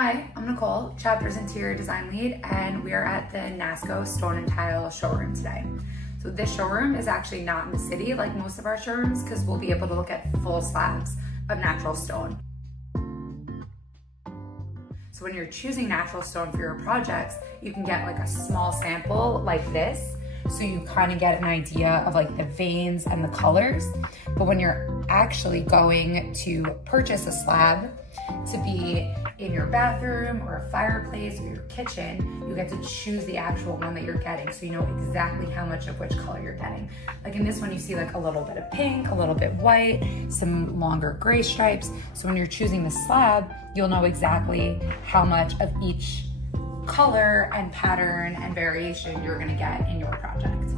Hi, I'm Nicole, Chapter's Interior Design Lead, and we are at the NASCO Stone and Tile showroom today. So this showroom is actually not in the city like most of our showrooms because we'll be able to look at full slabs of natural stone. So when you're choosing natural stone for your projects, you can get like a small sample like this, so you kind of get an idea of like the veins and the colors. But when you're actually going to purchase a slab to be in your bathroom or a fireplace or your kitchen, you get to choose the actual one that you're getting, so you know exactly how much of which color you're getting. Like in this one, you see like a little bit of pink, a little bit white, some longer gray stripes. So when you're choosing the slab, you'll know exactly how much of each color and pattern and variation you're gonna get in your project.